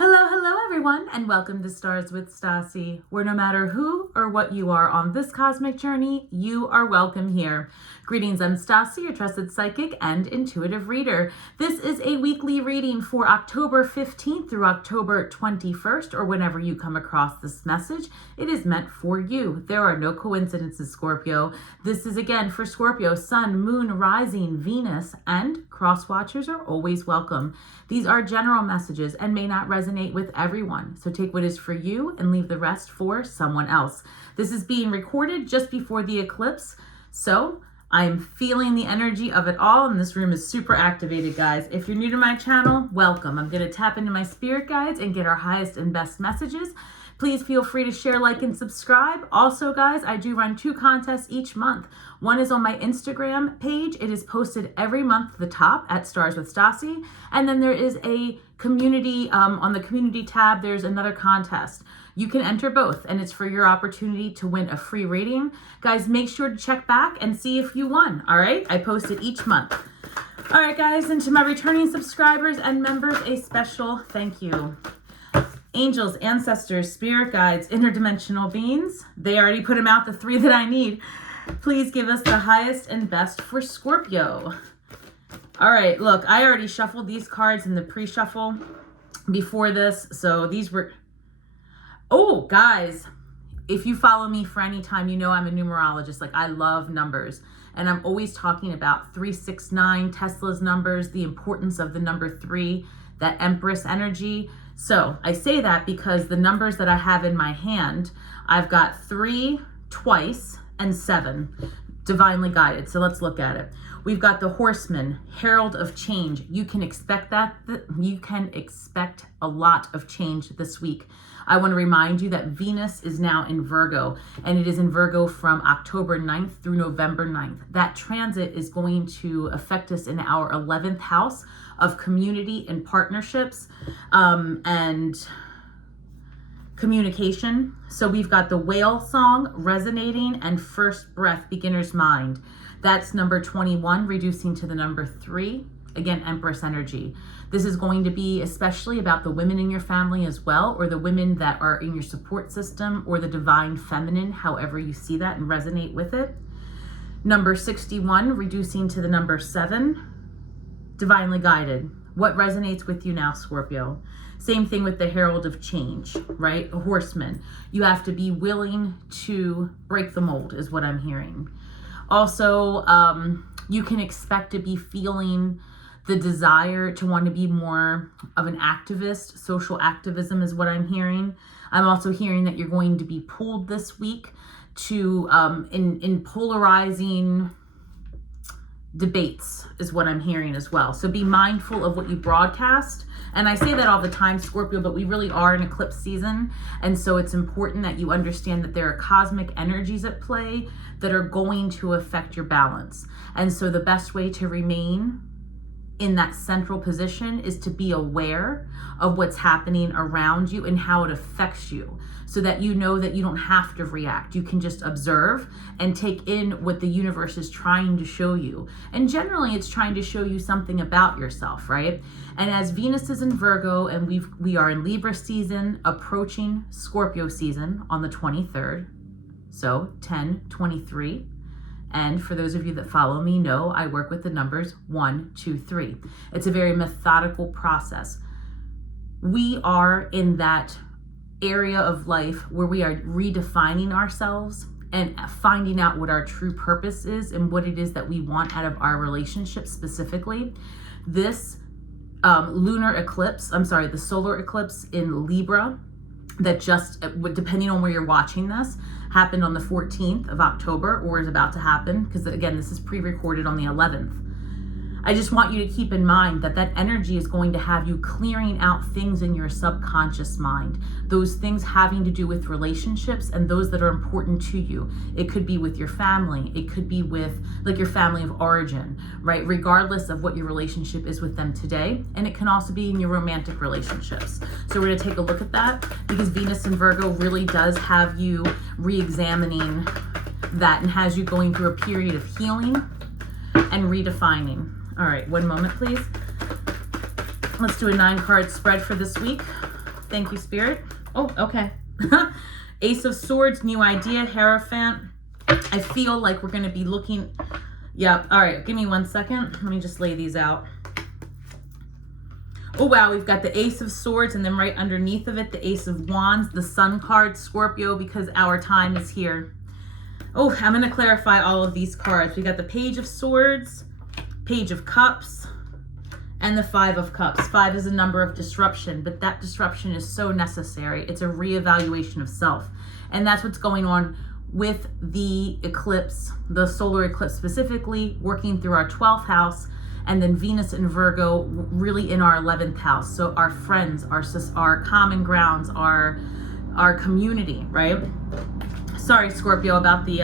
Hello everyone, and welcome to Stars with Stasi, where no matter who or what you are on this cosmic journey, you are welcome here. Greetings, I'm Stasi, your trusted psychic and intuitive reader. This is a weekly reading for October 15th through October 21st, or whenever you come across this message, it is meant for you. There are no coincidences, Scorpio. This is again for Scorpio, Sun, Moon, Rising, Venus, and cross-watchers are always welcome. These are general messages and may not resonate with everyone, so take what is for you and leave the rest for someone else. This is being recorded just before the eclipse, so I'm feeling the energy of it all, and this room is super activated, guys. If you're new to my channel, welcome. I'm going to tap into my spirit guides and get our highest and best messages. Please feel free to share, like, and subscribe. Also, guys, I do run 2 contests each month. One is on my Instagram page. It is posted every month at the top at Stars with Stasi. And then there is a community, on the community tab, there's another contest. You can enter both, and it's for your opportunity to win a free reading. Guys, make sure to check back and see if you won, all right? I post it each month. All right, guys, and to my returning subscribers and members, a special thank you. Angels, ancestors, spirit guides, interdimensional beings. They already put them out, the 3 that I need. Please give us the highest and best for Scorpio. All right, look, I already shuffled these cards in the pre-shuffle before this. So these were... Oh, guys, if you follow me for any time, you know I'm a numerologist. Like, I love numbers. And I'm always talking about 369, Tesla's numbers, the importance of the number 3, that Empress energy. So I say that because the numbers that I have in my hand, I've got 3 twice and 7, divinely guided. So let's look at it. We've got the Horseman, Herald of Change. You can expect that. You can expect a lot of change this week. I want to remind you that Venus is now in Virgo, and it is in Virgo from October 9th through November 9th. That transit is going to affect us in our 11th house of community and partnerships and communication. So we've got the whale song resonating and first breath, beginner's mind. That's number 21, reducing to the number 3. Again, Empress energy. This is going to be especially about the women in your family as well, or the women that are in your support system, or the divine feminine, however you see that and resonate with it. Number 61, reducing to the number 7, divinely guided. What resonates with you now, Scorpio? Same thing with the Herald of Change, right? A horseman. You have to be willing to break the mold, is what I'm hearing. Also, you can expect to be feeling the desire to want to be more of an activist. Social activism is what I'm hearing. I'm also hearing that you're going to be pulled this week to in polarizing debates is what I'm hearing as well. So be mindful of what you broadcast. And I say that all the time, Scorpio, but we really are in eclipse season. And so it's important that you understand that there are cosmic energies at play that are going to affect your balance. And so the best way to remain in that central position is to be aware of what's happening around you and how it affects you, so that you know that you don't have to react. You can just observe and take in what the universe is trying to show you. And generally it's trying to show you something about yourself, right? And as Venus is in Virgo and we are in Libra season, approaching Scorpio season on the 23rd, so 10/23. And for those of you that follow me know I work with the numbers 1, 2, 3. It's a very methodical process. We are in that area of life where we are redefining ourselves and finding out what our true purpose is and what it is that we want out of our relationship specifically. This the solar eclipse in Libra that just, depending on where you're watching this, happened on the 14th of October, or is about to happen, because again, this is pre-recorded on the 11th. I just want you to keep in mind that that energy is going to have you clearing out things in your subconscious mind. Those things having to do with relationships and those that are important to you. It could be with your family. It could be with like your family of origin, right? Regardless of what your relationship is with them today. And it can also be in your romantic relationships. So we're going to take a look at that, because Venus in Virgo really does have you re-examining that and has you going through a period of healing and redefining. All right, one moment, please. Let's do a 9-card spread for this week Thank you, Spirit. Oh, okay. Ace of Swords, new idea, Hierophant. I feel like we're going to be looking... Yep. All right. Give me 1 second. Let me just lay these out. Oh, wow. We've got the Ace of Swords, and then right underneath of it, the Ace of Wands, the Sun card, Scorpio, because our time is here. Oh, I'm going to clarify all of these cards. We got the Page of Swords, Page of Cups, and the Five of Cups. 5 is a number of disruption, but that disruption is so necessary. It's a reevaluation of self. And that's what's going on with the eclipse, the solar eclipse specifically, working through our 12th house, and then Venus and Virgo really in our 11th house. So our friends, our common grounds, our community, right? Sorry, Scorpio, about the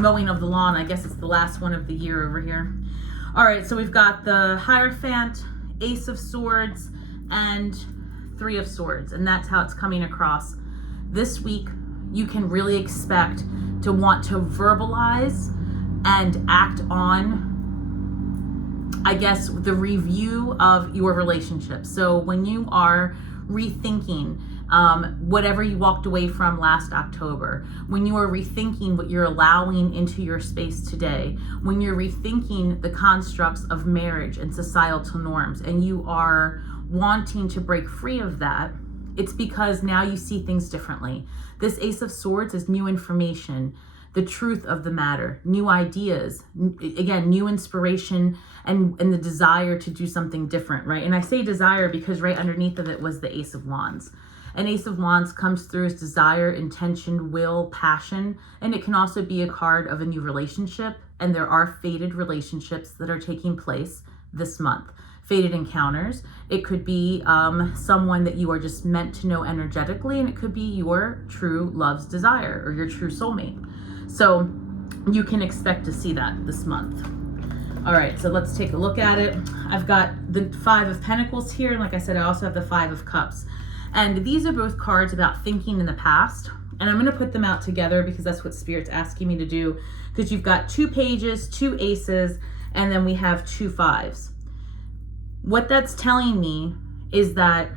mowing of the lawn. I guess it's the last one of the year over here. All right, so we've got the Hierophant, Ace of Swords, and Three of Swords, and that's how it's coming across. This week, you can really expect to want to verbalize and act on, I guess, the review of your relationship. So when you are rethinking whatever you walked away from last October, when you are rethinking what you're allowing into your space today, when you're rethinking the constructs of marriage and societal norms, and you are wanting to break free of that, it's because now you see things differently. This Ace of Swords is new information, the truth of the matter, new ideas, again, new inspiration, and the desire to do something different, right? And I say desire because right underneath of it was the Ace of Wands. An Ace of Wands comes through as desire, intention, will, passion, and it can also be a card of a new relationship. And there are fated relationships that are taking place this month. Fated encounters. It could be someone that you are just meant to know energetically, and it could be your true love's desire or your true soulmate. So you can expect to see that this month. All right, so let's take a look at it. I've got the Five of Pentacles here, and like I said, I also have the Five of Cups. And these are both cards about thinking in the past. And I'm going to put them out together because that's what Spirit's asking me to do. Because you've got 2 pages, 2 aces, and then we have 2 fives. What that's telling me is that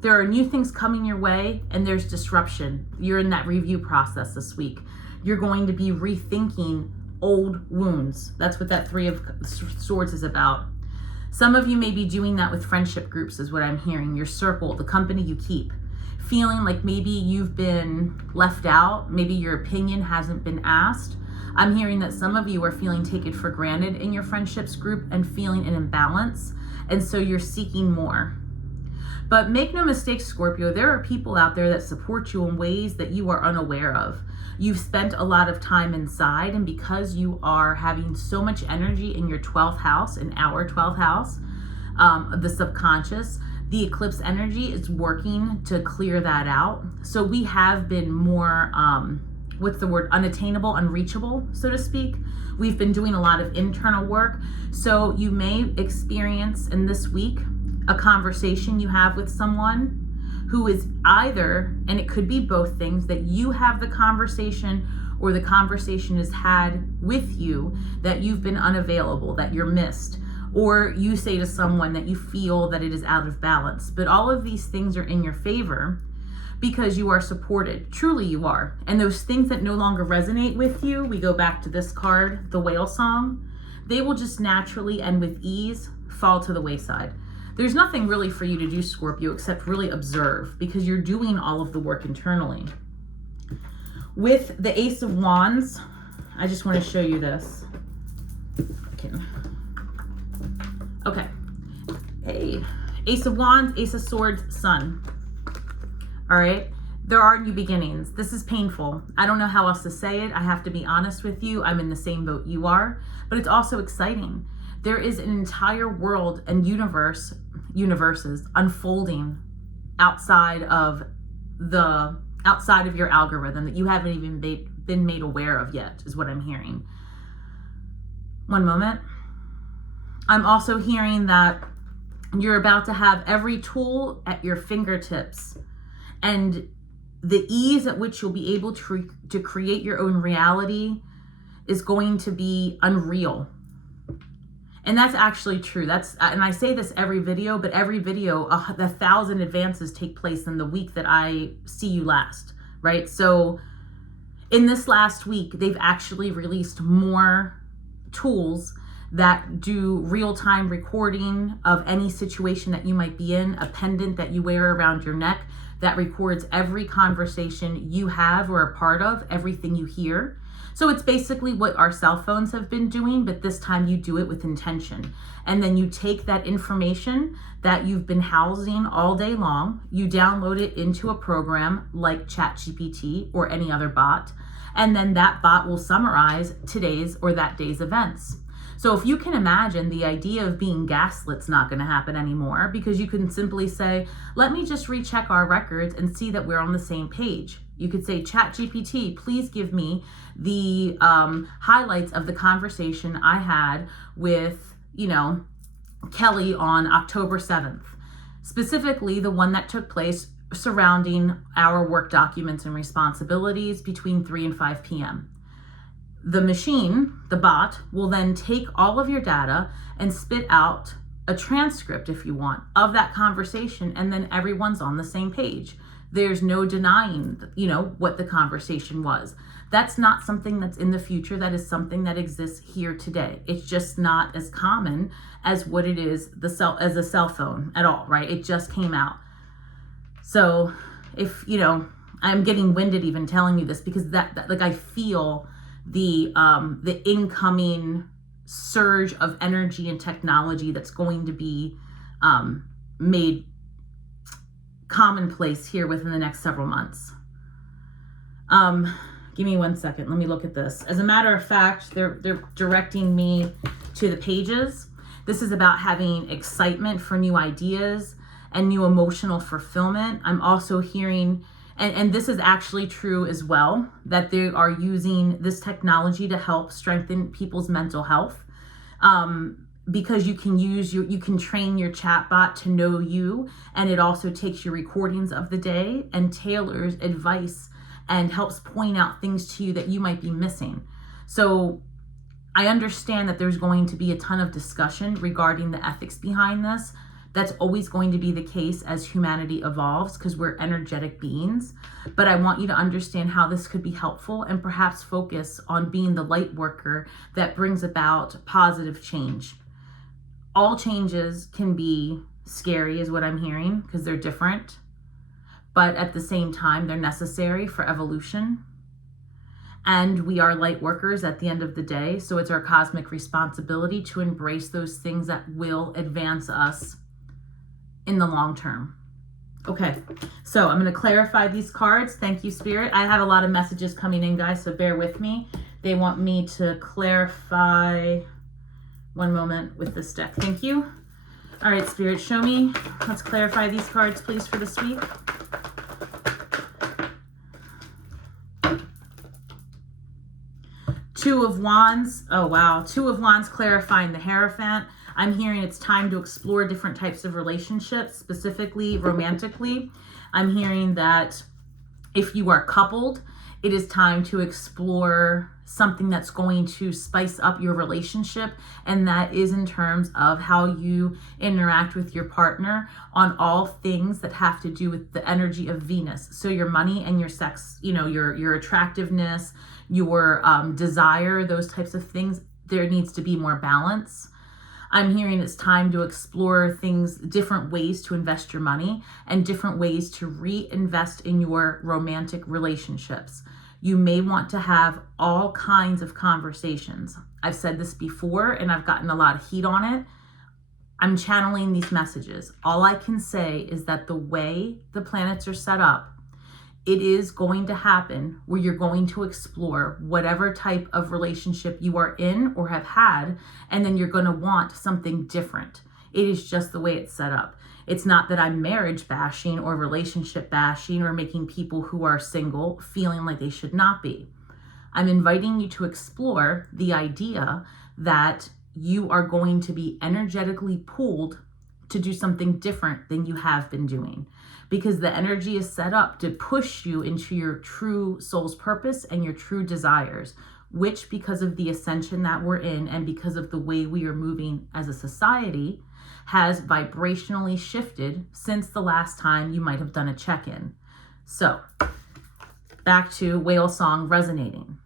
there are new things coming your way and there's disruption. You're in that review process this week. You're going to be rethinking old wounds. That's what that Three of Swords is about. Some of you may be doing that with friendship groups is what I'm hearing. Your circle, the company you keep. Feeling like maybe you've been left out. Maybe your opinion hasn't been asked. I'm hearing that some of you are feeling taken for granted in your friendships group and feeling an imbalance. And so you're seeking more. But make no mistake, Scorpio, there are people out there that support you in ways that you are unaware of. You've spent a lot of time inside, and because you are having so much energy in your 12th house, in our 12th house, the subconscious, the eclipse energy is working to clear that out. So we have been more, unattainable, unreachable, so to speak. We've been doing a lot of internal work. So you may experience in this week a conversation you have with someone who is either, and it could be both things, that you have the conversation or the conversation is had with you, that you've been unavailable, that you're missed, or you say to someone that you feel that it is out of balance. But all of these things are in your favor because you are supported. Truly you are. And those things that no longer resonate with you, we go back to this card, the whale song, they will just naturally and with ease fall to the wayside. There's nothing really for you to do, Scorpio, except really observe, because you're doing all of the work internally. With the Ace of Wands, I just want to show you this. Okay. Hey, Ace of Wands, Ace of Swords, Sun. All right. There are new beginnings. This is painful. I don't know how else to say it. I have to be honest with you. I'm in the same boat you are, but it's also exciting. There is an entire world and universes unfolding outside of your algorithm that you haven't even been made aware of yet, is what I'm hearing. One moment. I'm also hearing that you're about to have every tool at your fingertips, and the ease at which you'll be able to create your own reality is going to be unreal. And that's actually true. And I say this every video, but every video, 1,000 advances take place in the week that I see you last, right? So in this last week, they've actually released more tools that do real-time recording of any situation that you might be in, a pendant that you wear around your neck that records every conversation you have or are part of, everything you hear. So it's basically what our cell phones have been doing, but this time you do it with intention. And then you take that information that you've been housing all day long, you download it into a program like ChatGPT or any other bot, and then that bot will summarize today's or that day's events. So if you can imagine, the idea of being gaslight's not going to happen anymore, because you can simply say, let me just recheck our records and see that we're on the same page. You could say, ChatGPT, please give me the highlights of the conversation I had with, Kelly on October 7th, specifically the one that took place surrounding our work documents and responsibilities between 3 and 5 p.m. The machine, the bot, will then take all of your data and spit out a transcript, if you want, of that conversation, and then everyone's on the same page. There's no denying, what the conversation was. That's not something that's in the future. That is something that exists here today. It's just not as common as what it is as a cell phone at all, right? It just came out. So if, I'm getting winded even telling you this, because that I feel the incoming surge of energy and technology that's going to be made commonplace here within the next several months. Give me 1 second. Let me look at this. As a matter of fact, they're directing me to the pages. This is about having excitement for new ideas and new emotional fulfillment. I'm also hearing, and this is actually true as well, that they are using this technology to help strengthen people's mental health. Because you can train your chatbot to know you, and it also takes your recordings of the day and tailors advice and helps point out things to you that you might be missing. So I understand that there's going to be a ton of discussion regarding the ethics behind this. That's always going to be the case as humanity evolves, because we're energetic beings. But I want you to understand how this could be helpful, and perhaps focus on being the light worker that brings about positive change. All changes can be scary, is what I'm hearing, because they're different. But at the same time, they're necessary for evolution. And we are light workers at the end of the day. So it's our cosmic responsibility to embrace those things that will advance us in the long term. Okay, so I'm going to clarify these cards. Thank you, Spirit. I have a lot of messages coming in, guys, so bear with me. They want me to clarify. One moment with this deck. Thank you. All right, Spirit, show me. Let's clarify these cards, please, for this week. Two of Wands. Oh, wow. Two of Wands clarifying the Hierophant. I'm hearing it's time to explore different types of relationships, specifically romantically. I'm hearing that if you are coupled, it is time to explore something that's going to spice up your relationship, and that is in terms of how you interact with your partner on all things that have to do with the energy of Venus. So your money and your sex, your attractiveness, your desire, those types of things, there needs to be more balance. I'm hearing it's time to explore things, different ways to invest your money and different ways to reinvest in your romantic relationships. You may want to have all kinds of conversations. I've said this before and I've gotten a lot of heat on it. I'm channeling these messages. All I can say is that the way the planets are set up, it is going to happen where you're going to explore whatever type of relationship you are in or have had, and then you're going to want something different. It is just the way it's set up. It's not that I'm marriage bashing or relationship bashing or making people who are single feeling like they should not be. I'm inviting you to explore the idea that you are going to be energetically pulled to do something different than you have been doing, because the energy is set up to push you into your true soul's purpose and your true desires, which, because of the ascension that we're in and because of the way we are moving as a society, has vibrationally shifted since the last time you might have done a check-in. So back to whale song resonating.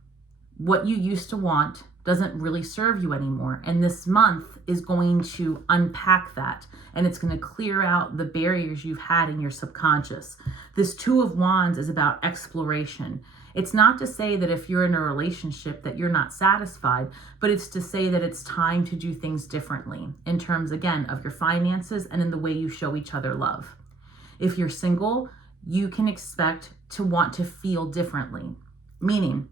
What you used to want doesn't really serve you anymore. And this month is going to unpack that, and it's going to clear out the barriers you've had in your subconscious. This Two of Wands is about exploration. It's not to say that if you're in a relationship that you're not satisfied, but it's to say that it's time to do things differently in terms, again, of your finances and in the way you show each other love. If you're single, you can expect to want to feel differently, meaning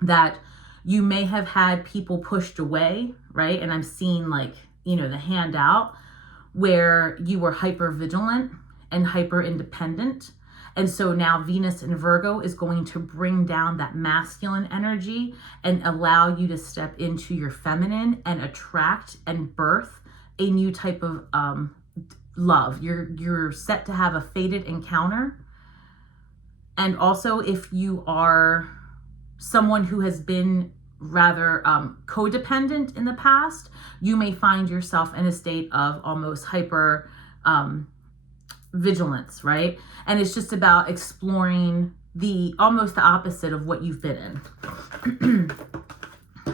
that you may have had people pushed away, right? And I'm seeing like, the handout where you were hyper vigilant and hyper independent. And so now Venus in Virgo is going to bring down that masculine energy and allow you to step into your feminine and attract and birth a new type of love. You're set to have a fated encounter. And also, if you are someone who has been rather codependent in the past, you may find yourself in a state of almost hyper vigilance, right? And it's just about exploring almost the opposite of what you've been in.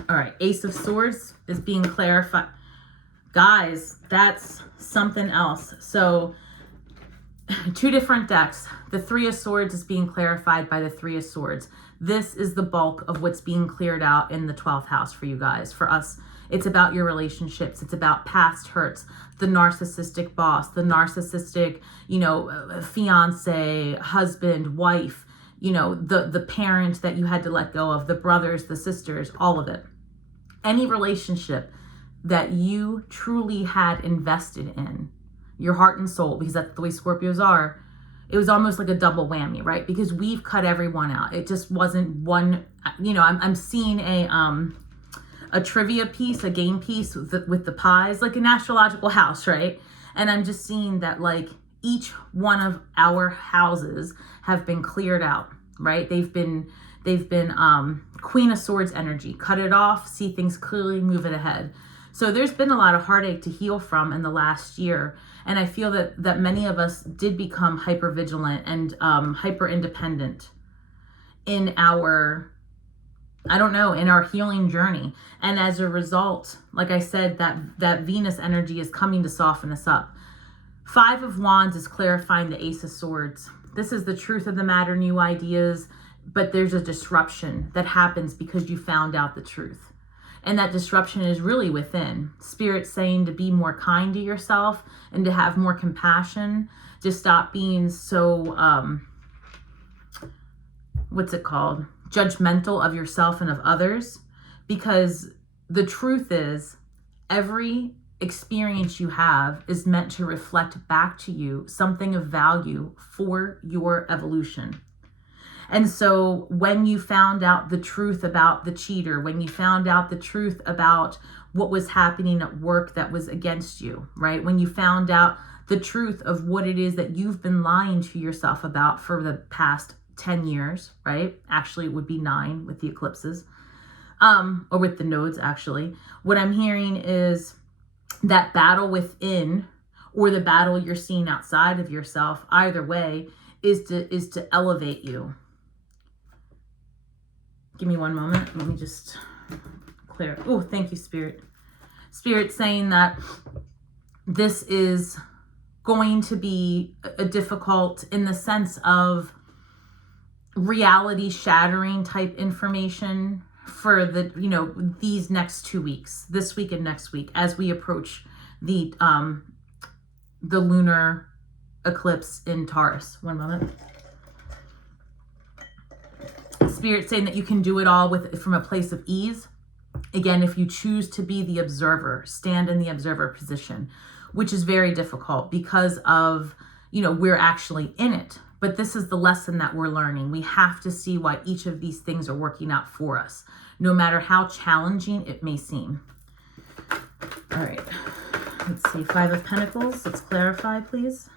All right, Ace of Swords is being clarified. Guys, that's something else. So two different decks. The Three of Swords is being clarified by the Three of Swords. This is the bulk of what's being cleared out in the 12th house for you guys. For us, it's about your relationships. It's about past hurts, the narcissistic boss, the narcissistic, fiance, husband, wife, the parent that you had to let go of, the brothers, the sisters, all of it. Any relationship that you truly had invested in, your heart and soul, because that's the way Scorpios are. It was almost like a double whammy, right? Because we've cut everyone out. It just wasn't one, I'm seeing a trivia piece, a game piece with the pies, like an astrological house, right? And I'm just seeing that like each one of our houses have been cleared out, right? They've been Queen of Swords energy, cut it off, see things clearly, move it ahead. So there's been a lot of heartache to heal from in the last year. And I feel that many of us did become hyper vigilant and hyper independent in our healing journey. And as a result, like I said, that Venus energy is coming to soften us up. Five of Wands is clarifying the Ace of Swords. This is the truth of the matter, new ideas, but there's a disruption that happens because you found out the truth. And that disruption is really within. Spirit saying to be more kind to yourself and to have more compassion, to stop being so, judgmental of yourself and of others. Because the truth is, every experience you have is meant to reflect back to you something of value for your evolution. And so when you found out the truth about the cheater, when you found out the truth about what was happening at work that was against you, right? When you found out the truth of what it is that you've been lying to yourself about for the past 10 years, right? Actually, it would be 9 with the eclipses, or with the nodes, actually. What I'm hearing is that battle within, or the battle you're seeing outside of yourself, either way, is to elevate you. Give me one moment. Let me just clear. Oh, thank you, Spirit. Spirit saying that this is going to be a difficult in the sense of reality shattering type information for these next 2 weeks, this week and next week, as we approach the lunar eclipse in Taurus. One moment. Spirit saying that you can do it all from a place of ease. Again, if you choose to be the observer, stand in the observer position, which is very difficult because of, we're actually in it. But this is the lesson that we're learning. We have to see why each of these things are working out for us, no matter how challenging it may seem. All right, let's see. 5 of Pentacles. Let's clarify, please.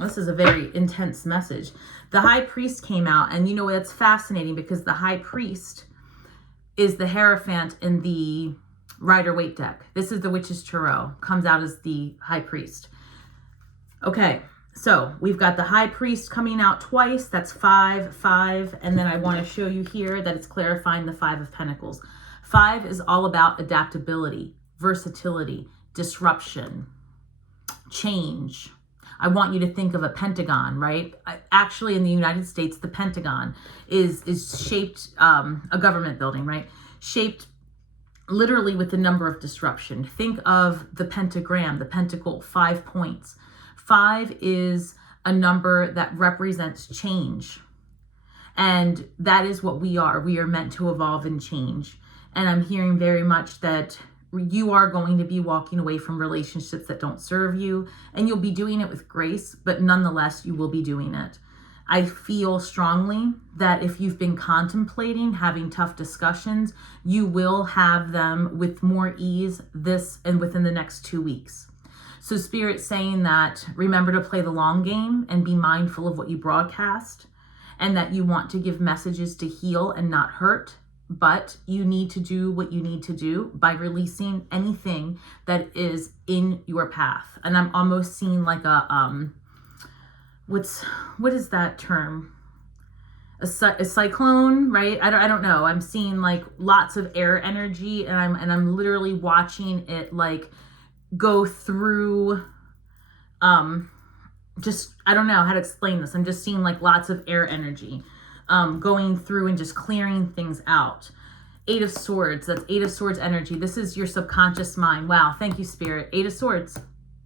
This is a very intense message. The High Priest came out, and you know, it's fascinating because the High Priest is the Hierophant in the Rider-Waite deck. This is the Witch's Tarot, comes out as the High Priest. Okay, so we've got the High Priest coming out twice. That's 5, 5, and then I want to show you here that it's clarifying the 5 of Pentacles. 5 is all about adaptability, versatility, disruption, change. I want you to think of a pentagon, right? Actually, in the United States, the Pentagon is shaped, a government building, right? Shaped literally with the number of disruption. Think of the pentagram, the pentacle, 5 points. 5 is a number that represents change. And that is what we are. We are meant to evolve and change. And I'm hearing very much that you are going to be walking away from relationships that don't serve you, and you'll be doing it with grace, but nonetheless, you will be doing it. I feel strongly that if you've been contemplating having tough discussions, you will have them with more ease this and within the next 2 weeks. So Spirit's saying that remember to play the long game and be mindful of what you broadcast, and that you want to give messages to heal and not hurt. But you need to do what you need to do by releasing anything that is in your path. And I'm almost seeing like a, what is that term? A cyclone, right? I don't know. I'm seeing like lots of air energy, and I'm literally watching it like go through, just, I don't know how to explain this. I'm just seeing like lots of air energy. Going through and just clearing things out. 8 of Swords, that's 8 of Swords energy. This is your subconscious mind. Wow, thank you, Spirit. 8 of Swords.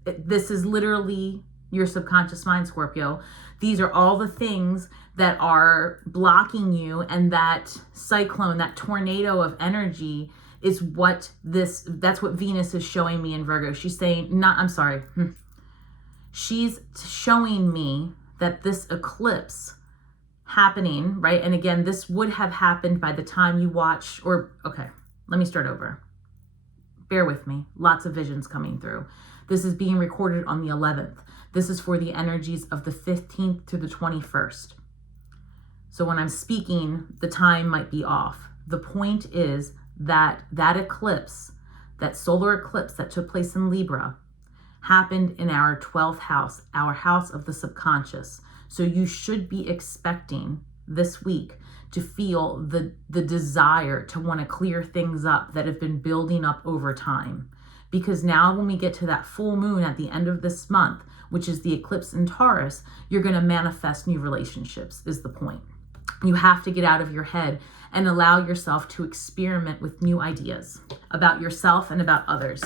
This is literally your subconscious mind, Scorpio. These are all the things that are blocking you, and that cyclone, that tornado of energy is what that's what Venus is showing me in Virgo. She's saying, she's showing me that this eclipse happening, right? And again, this would have happened by the time you watch, okay, let me start over. Bear with me. Lots of visions coming through. This is being recorded on the 11th. This is for the energies of the 15th to the 21st. So when I'm speaking, the time might be off. The point is that that eclipse, that solar eclipse that took place in Libra, happened in our 12th house, our house of the subconscious. So you should be expecting this week to feel the desire to want to clear things up that have been building up over time. Because now when we get to that full moon at the end of this month, which is the eclipse in Taurus, you're going to manifest new relationships, is the point. You have to get out of your head and allow yourself to experiment with new ideas about yourself and about others.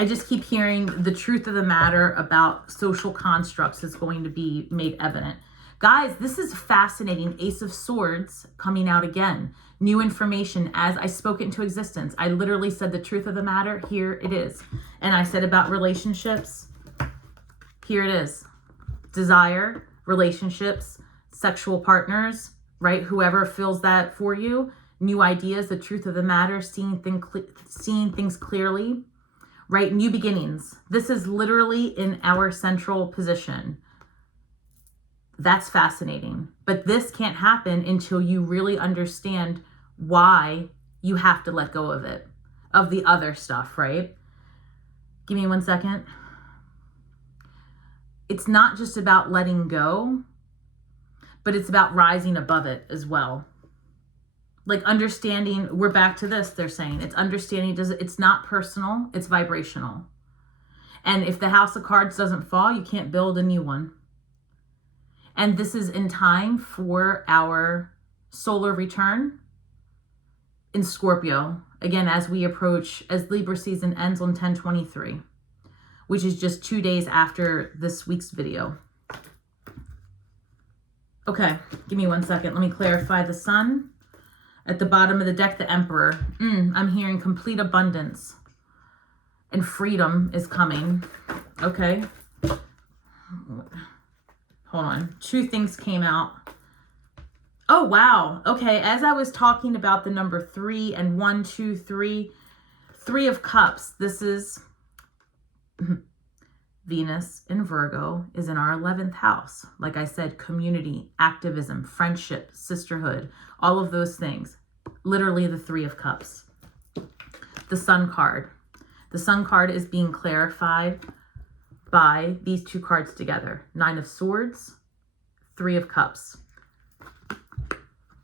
I just keep hearing the truth of the matter about social constructs is going to be made evident. Guys, this is fascinating. Ace of Swords coming out again. New information as I spoke it into existence. I literally said the truth of the matter. Here it is. And I said about relationships. Here it is. Desire, relationships, sexual partners, right? Whoever feels that for you. New ideas, the truth of the matter, seeing things clearly. Right? New beginnings. This is literally in our central position. That's fascinating. But this can't happen until you really understand why you have to let go of it, of the other stuff, right? Give me 1 second. It's not just about letting go, but it's about rising above it as well. Like understanding, we're back to this, they're saying. It's understanding, it's not personal, it's vibrational. And if the house of cards doesn't fall, you can't build a new one. And this is in time for our solar return in Scorpio. Again, as we approach, as Libra season ends on 10/23, which is just 2 days after this week's video. Okay, give me 1 second. Let me clarify the sun. At the bottom of the deck, the Emperor. I'm hearing complete abundance and freedom is coming. Okay. Hold on. 2 things came out. Oh, wow. Okay. As I was talking about the number 3 and 1, 2, 3, Three of Cups. This is Venus in Virgo is in our 11th house. Like I said, community, activism, friendship, sisterhood, all of those things. Literally the Three of Cups. The Sun card. The Sun card is being clarified by these two cards together. Nine of Swords, Three of Cups.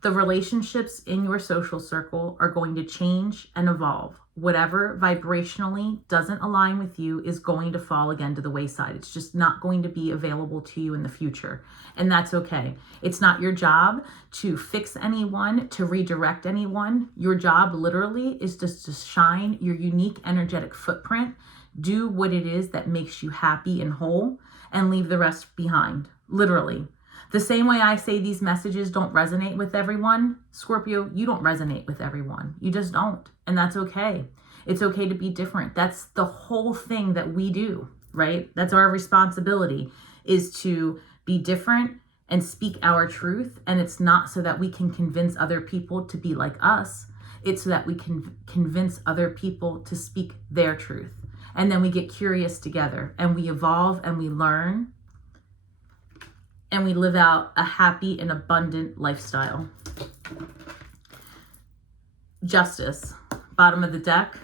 The relationships in your social circle are going to change and evolve. Whatever vibrationally doesn't align with you is going to fall again to the wayside. It's just not going to be available to you in the future. And that's okay. It's not your job to fix anyone, to redirect anyone. Your job literally is just to shine your unique energetic footprint, do what it is that makes you happy and whole, and leave the rest behind. Literally. The same way I say these messages don't resonate with everyone, Scorpio, you don't resonate with everyone. You just don't. And that's okay. It's okay to be different. That's the whole thing that we do, right? That's our responsibility, is to be different and speak our truth. And it's not so that we can convince other people to be like us. It's so that we can convince other people to speak their truth. And then we get curious together and we evolve and we learn. And we live out a happy and abundant lifestyle. Justice, bottom of the deck.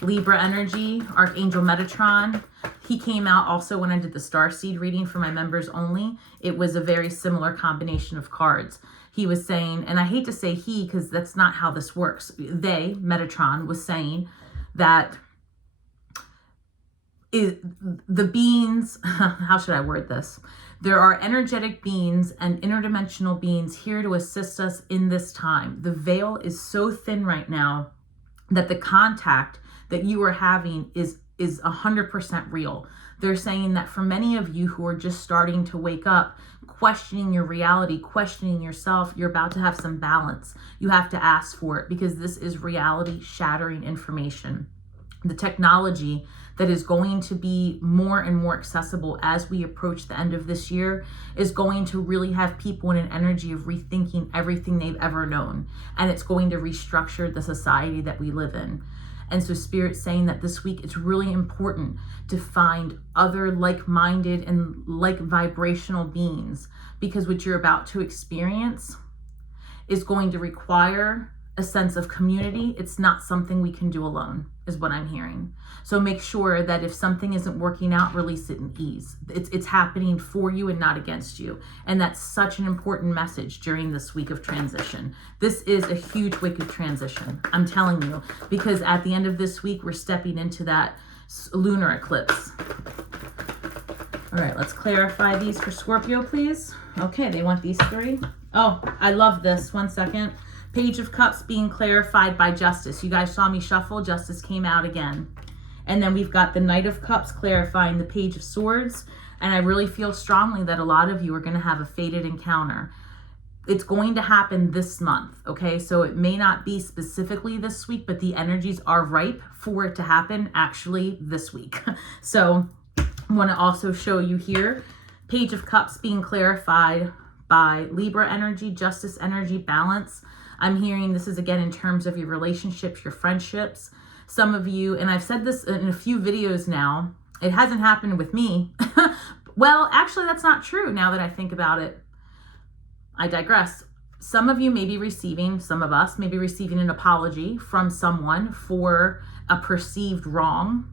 Libra energy, Archangel Metatron. He came out also when I did the Starseed reading for my members only. It was a very similar combination of cards. He was saying, and I hate to say he because that's not how this works. They, Metatron, was saying that the beings, how should I word this? There are energetic beings and interdimensional beings here to assist us in this time. The veil is so thin right now that the contact that you are having is 100% real. They're saying that for many of you who are just starting to wake up, questioning your reality, questioning yourself, you're about to have some balance. You have to ask for it because this is reality shattering information. The technology that is going to be more and more accessible as we approach the end of this year is going to really have people in an energy of rethinking everything they've ever known. And it's going to restructure the society that we live in. And so Spirit's saying that this week it's really important to find other like-minded and like vibrational beings, because what you're about to experience is going to require a sense of community. It's not something we can do alone, is what I'm hearing. So make sure that if something isn't working out, release it in ease. It's happening for you and not against you. And that's such an important message during this week of transition. This is a huge week of transition, I'm telling you, because at the end of this week, we're stepping into that lunar eclipse. All right, let's clarify these for Scorpio, please. Okay, they want these three. Oh, I love this. One second. Page of Cups being clarified by Justice. You guys saw me shuffle. Justice came out again. And then we've got the Knight of Cups clarifying the Page of Swords. And I really feel strongly that a lot of you are going to have a fated encounter. It's going to happen this month, okay? So it may not be specifically this week, but the energies are ripe for it to happen actually this week. So I want to also show you here, Page of Cups being clarified by Libra energy, Justice energy, balance. I'm hearing this is again in terms of your relationships, your friendships. Some of you, and I've said this in a few videos now, it hasn't happened with me. Well, actually that's not true now that I think about it. I digress. Some of you may be receiving, some of us may be receiving an apology from someone for a perceived wrong.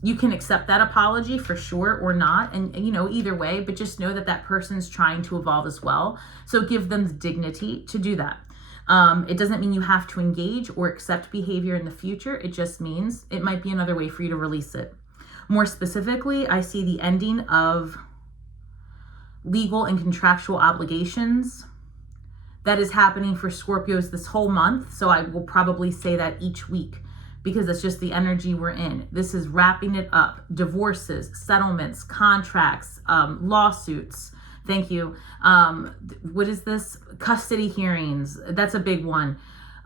You can accept that apology for sure or not. And you know, either way, but just know that that person's trying to evolve as well. So give them the dignity to do that. It doesn't mean you have to engage or accept behavior in the future. It just means it might be another way for you to release it. More specifically, I see the ending of legal and contractual obligations. That is happening for Scorpios this whole month. So I will probably say that each week, because that's just the energy we're in. This is wrapping it up. Divorces, settlements, contracts, lawsuits. Thank you. What is this? Custody hearings. That's a big one.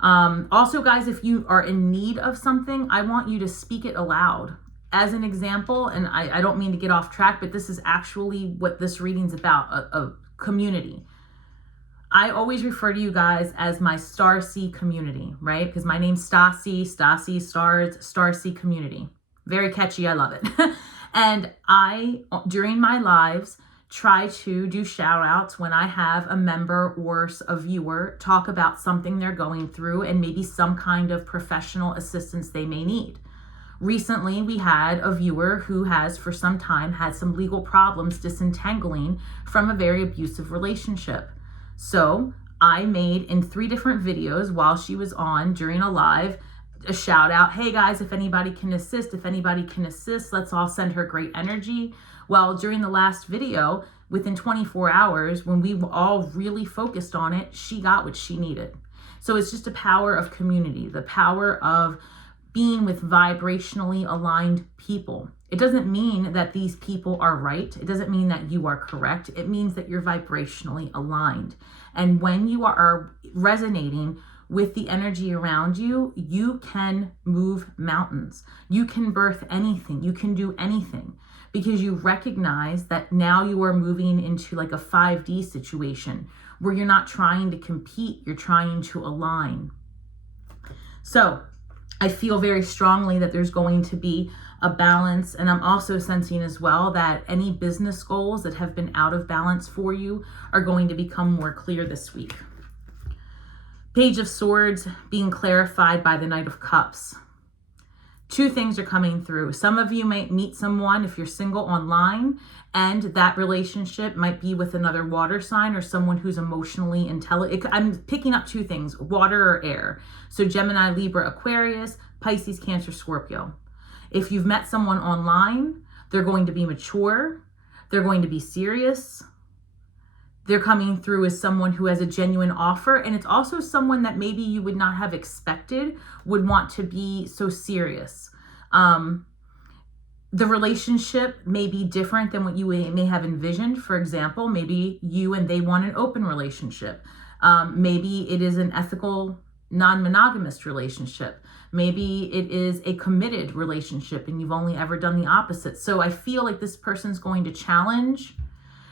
Also, guys, if you are in need of something, I want you to speak it aloud. As an example, and I don't mean to get off track, but this is actually what this reading's about, a community. I always refer to you guys as my Starcy community, right? Because my name's Stasi, stars, Starcy community. Very catchy, I love it. And I, during my lives, try to do shout outs when I have a member or a viewer talk about something they're going through and maybe some kind of professional assistance they may need. Recently, we had a viewer who has for some time had some legal problems disentangling from a very abusive relationship. So I made in 3 different videos while she was on during a live, a shout out, hey guys, if anybody can assist, let's all send her great energy. Well, during the last video, within 24 hours, when we all really focused on it, she got what she needed. So it's just a power of community, the power of being with vibrationally aligned people. It doesn't mean that these people are right. It doesn't mean that you are correct. It means that you're vibrationally aligned. And when you are resonating with the energy around you, you can move mountains. You can birth anything. You can do anything because you recognize that now you are moving into like a 5D situation where you're not trying to compete, you're trying to align. So I feel very strongly that there's going to be a balance, and I'm also sensing as well that any business goals that have been out of balance for you are going to become more clear this week. Page of Swords being clarified by the Knight of Cups. 2 things are coming through. Some of you might meet someone if you're single online, and that relationship might be with another water sign or someone who's emotionally intelligent. I'm picking up 2 things, water or air. So Gemini, Libra, Aquarius, Pisces, Cancer, Scorpio. If you've met someone online, they're going to be mature. They're going to be serious. They're coming through as someone who has a genuine offer. And it's also someone that maybe you would not have expected would want to be so serious. The relationship may be different than what you may have envisioned. For example, maybe you and they want an open relationship. Maybe it is an ethical, non-monogamous relationship. Maybe it is a committed relationship and you've only ever done the opposite. So I feel like this person's going to challenge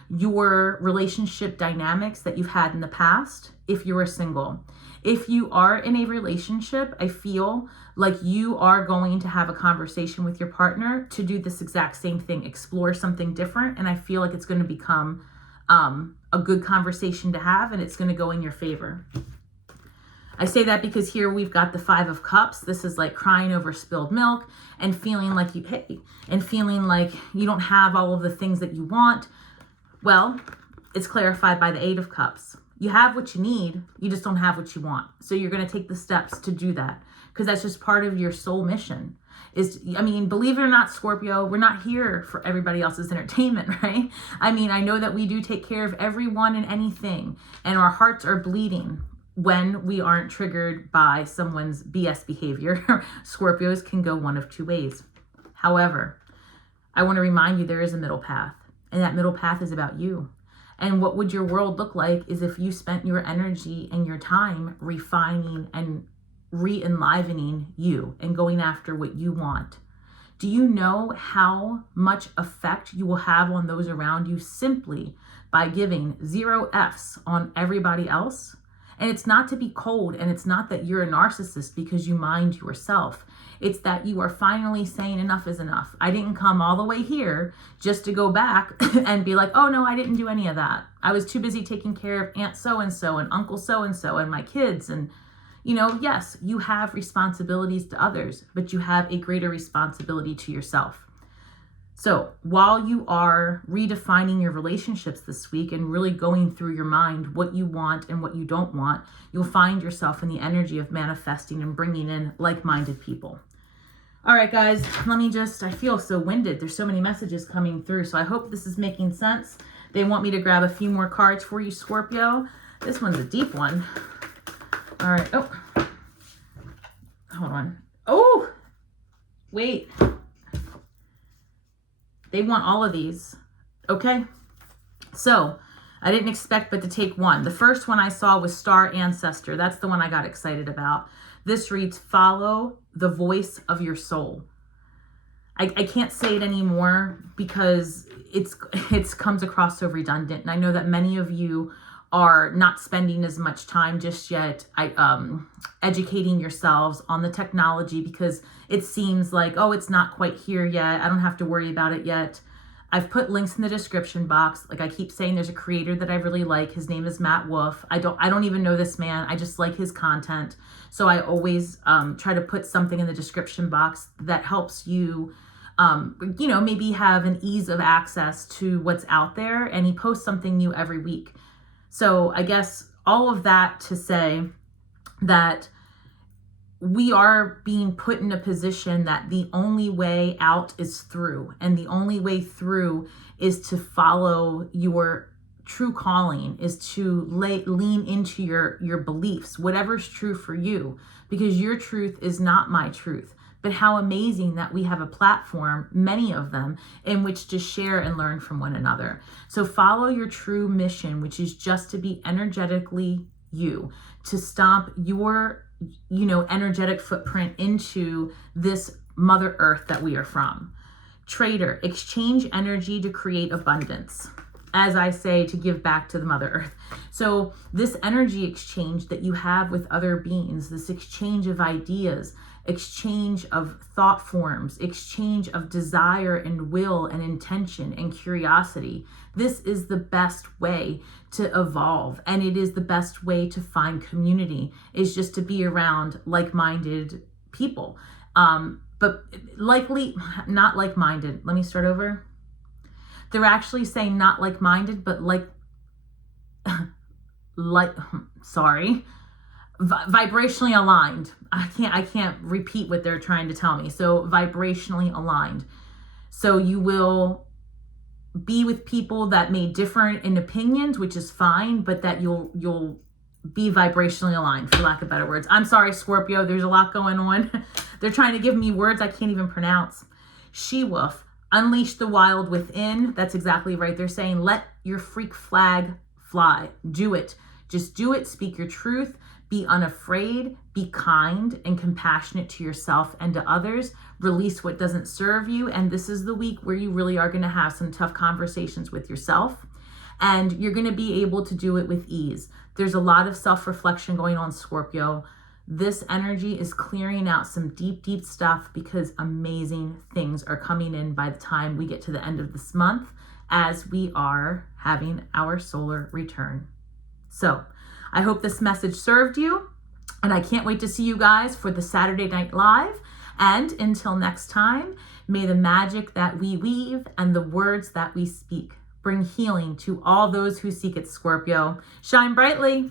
your relationship dynamics that you've had in the past if you are single. If you are in a relationship, I feel like you are going to have a conversation with your partner to do this exact same thing, explore something different. And I feel like it's going to become a good conversation to have, and it's going to go in your favor. I say that because here we've got the 5 of Cups. This is like crying over spilled milk and feeling like feeling like you don't have all of the things that you want. Well, it's clarified by the 8 of Cups. You have what you need, you just don't have what you want. So you're going to take the steps to do that because that's just part of your soul mission. Believe it or not, Scorpio, we're not here for everybody else's entertainment, right? I know that we do take care of everyone and anything, and our hearts are bleeding when we aren't triggered by someone's BS behavior. Scorpios can go one of 2 ways. However, I want to remind you there is a middle path. And that middle path is about you. And what would your world look like is if you spent your energy and your time refining and re-enlivening you and going after what you want. Do you know how much effect you will have on those around you simply by giving 0 Fs on everybody else? And it's not to be cold, and it's not that you're a narcissist because you mind yourself. It's that you are finally saying enough is enough. I didn't come all the way here just to go back and be like, oh no, I didn't do any of that. I was too busy taking care of Aunt so-and-so and Uncle so-and-so and my kids. And, yes, you have responsibilities to others, but you have a greater responsibility to yourself. So while you are redefining your relationships this week and really going through your mind what you want and what you don't want, you'll find yourself in the energy of manifesting and bringing in like-minded people. All right, guys, I feel so winded. There's so many messages coming through, so I hope this is making sense. They want me to grab a few more cards for you, Scorpio. This one's a deep one. All right. Oh, hold on. Oh, wait. They want all of these. Okay. So I didn't expect but to take one. The first one I saw was Star Ancestor. That's the one I got excited about. This reads, follow the voice of your soul. I can't say it anymore because it's comes across so redundant. And I know that many of you are not spending as much time just yet educating yourselves on the technology, because it seems like, oh, it's not quite here yet, I don't have to worry about it yet. I've put links in the description box. Like I keep saying, there's a creator that I really like. His name is Matt Wolf. I don't even know this man. I just like his content. So I always try to put something in the description box that helps you, maybe have an ease of access to what's out there. And he posts something new every week. So I guess all of that to say that we are being put in a position that the only way out is through, and the only way through is to follow your true calling, is to lean into your beliefs, whatever's true for you, because your truth is not my truth. But how amazing that we have a platform, many of them, in which to share and learn from one another. So follow your true mission, which is just to be energetically you, to stomp your energetic footprint into this Mother Earth that we are from. Trader, exchange energy to create abundance. As I say, to give back to the Mother Earth. So this energy exchange that you have with other beings, this exchange of ideas, exchange of thought forms, exchange of desire and will and intention and curiosity. This is the best way to evolve, and it is the best way to find community, is just to be around like-minded people. But likely not like-minded. Let me start over. They're actually saying not like-minded, but vibrationally aligned. I can't repeat what they're trying to tell me. So vibrationally aligned. So you will be with people that may differ in opinions, which is fine, but that you'll be vibrationally aligned, for lack of better words. I'm sorry, Scorpio, there's a lot going on. They're trying to give me words I can't even pronounce. She-wolf, unleash the wild within. That's exactly right. They're saying, let your freak flag fly. Do it. Just do it. Speak your truth. Be unafraid, be kind and compassionate to yourself and to others. Release what doesn't serve you. And this is the week where you really are going to have some tough conversations with yourself. And you're going to be able to do it with ease. There's a lot of self-reflection going on, Scorpio. This energy is clearing out some deep, deep stuff, because amazing things are coming in by the time we get to the end of this month, as we are having our solar return. So I hope this message served you, and I can't wait to see you guys for the Saturday Night Live. And until next time, may the magic that we weave and the words that we speak bring healing to all those who seek it, Scorpio. Shine brightly.